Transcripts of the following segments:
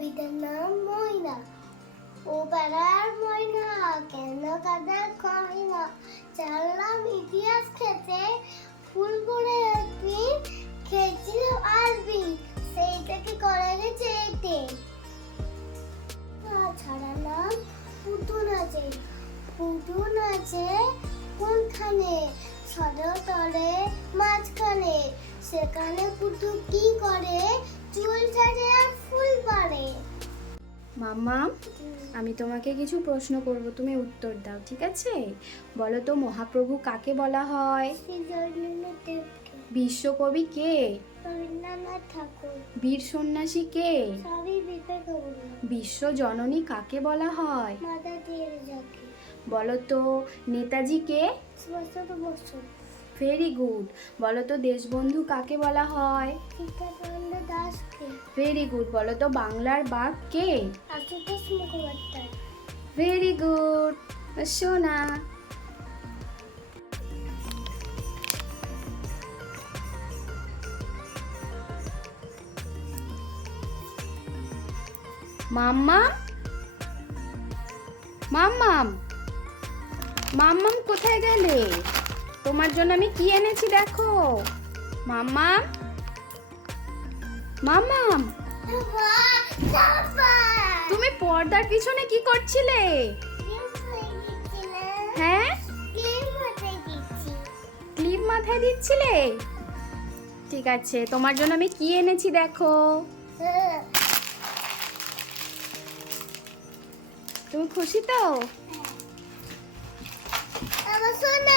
বেড়ার ময়না। ও পাড়ার ময়না, কেন কাদা খাই না ইতিহাস খেতে, ফুল করে একদিন খেয়েছিলাম আরবি, সেইটাকে করা গেছে এতে ছাড়ালাম পুতুন আছে পুতুন আছে কোনখানে? সদতলে মাঝখানে, সেখানে পুতু কি করে? চুল ছাড়ে আর ফুল পারে মাম্মা আমি তোমাকে কিছু প্রশ্ন করব তুমি উত্তর দাও ঠিক আছে? বলো তো মহাপ্রভু কাকে বলা হয়? বিশ্বকবি কে? বীর সন্ন্যাসী কে? বিশ্ব জননী কাকে বলা হয়? বলো তো নেতাজি কে? বসু। ভেরি গুড বলো তো দেশবন্ধু কাকে বলা হয়? দাসকে। ভেরি গুড বলো তো বাংলার বাঘ কে? আশুতোষ মুখোপাধ্যায়। ভেরি গুড সোনা। মাম্মা? মাম্মাম? মাম্মাম কোথায় গেলে? তোমার জন্য আমি কি এনেছি দেখো? মাম্মাম মাম্মাম তুমি পর্দার পিছনে কি করছিলে? হ্যাঁ? ক্লিপ মাথায় দিচ্ছিলে? ঠিক আছে, তোমার জন্য আমি কি এনেছি দেখো? তুমি খুশি তো? আমার সোনা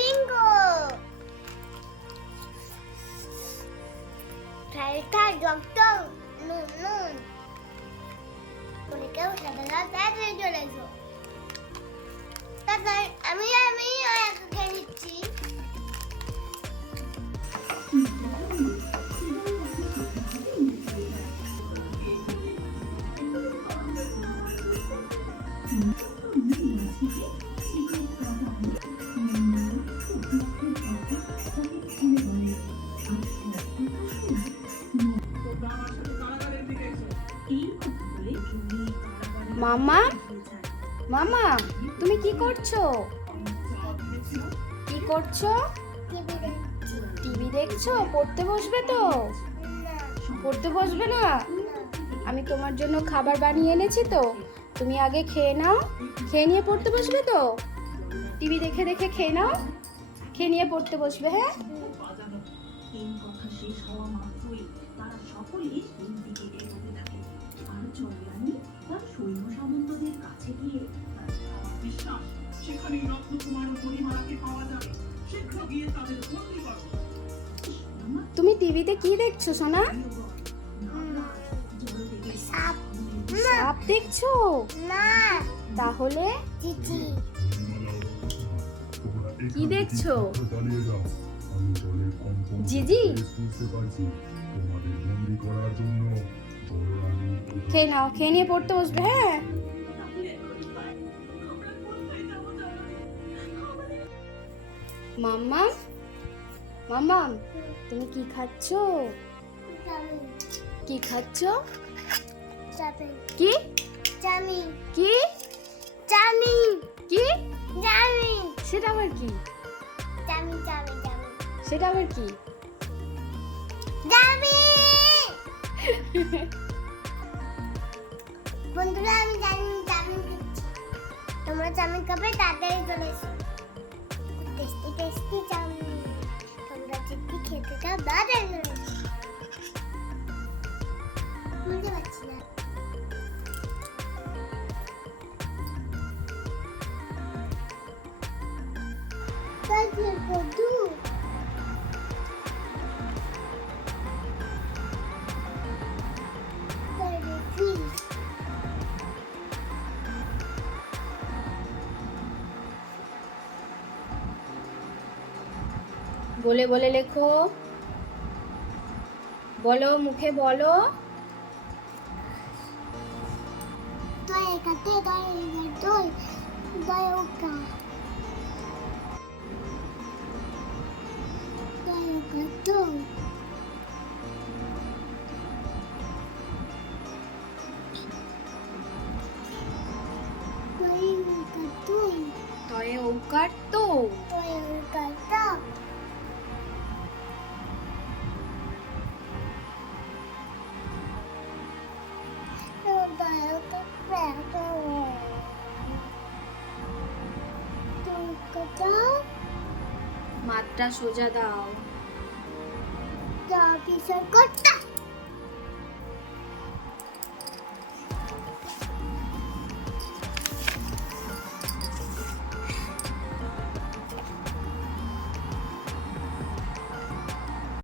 Doctor Nunun. Porque la verdad es que yo le digo. Tata, a mí, a mí, a mí, Thank you. মামা? মামা, তুমি কি করছ? কি করছ? টিভি দেখছ? পড়তে বসবে তো? পড়তে বসবে না? আমি তোমার জন্য খাবার বানিয়ে এনেছি তো। তুমি আগে খেয়ে নাও। খেয়ে নিয়ে পড়তে বসবে তো? টিভি দেখে দেখে খেয়ে নাও। খেয়ে নিয়ে পড়তে বসবে হ্যাঁ? কথা শেষ হওয়া মাত্রই তারা সকলেই দিকে এগোতে থাকে। তার সৈন্য সামন্তদের কাছে গিয়ে বিশ্বাস রত্নকুমার ও পাওয়া যাবে। শীঘ্র গিয়ে তাদের বন্দি করো। তুমি টিভিতে কি দেখছ সোনা? সাপ সাপ দেখছ? না তাহলে? কি দেখছ? জিজি? তোমাদের বন্দি করার জন্য খেয়ে নাও খেয়ে নিয়ে পড়তে বসবে হ্যাঁ? মাম্মা? মাম্মা তুমি কি খাচ্ছো? কি খাচ্ছ? কি? চাউমিন কি? চাউমিন কি? চাউমিন সেটা আবার কি? চাউমিন চাউমিন চাউমিন সেটা আবার কি? চাউমিন বন্ধুরা, আমি চাউমিন চাউমিন খাচ্ছি তোমরা চাউমিন খাবে, তাড়াতাড়ি চলে এসো। টেস্টি টেস্টি চাউমিন তোমরা যদি খেতে চাও তাড়াতাড়ি চলে এসো। বুঝতে পারছি না। বন্ধু? Thirty-three. বলে বলে লেখো। বলো মুখে বলো। দই কাতে দই দই মাত্রা সোজা দাও। কিশোর করতে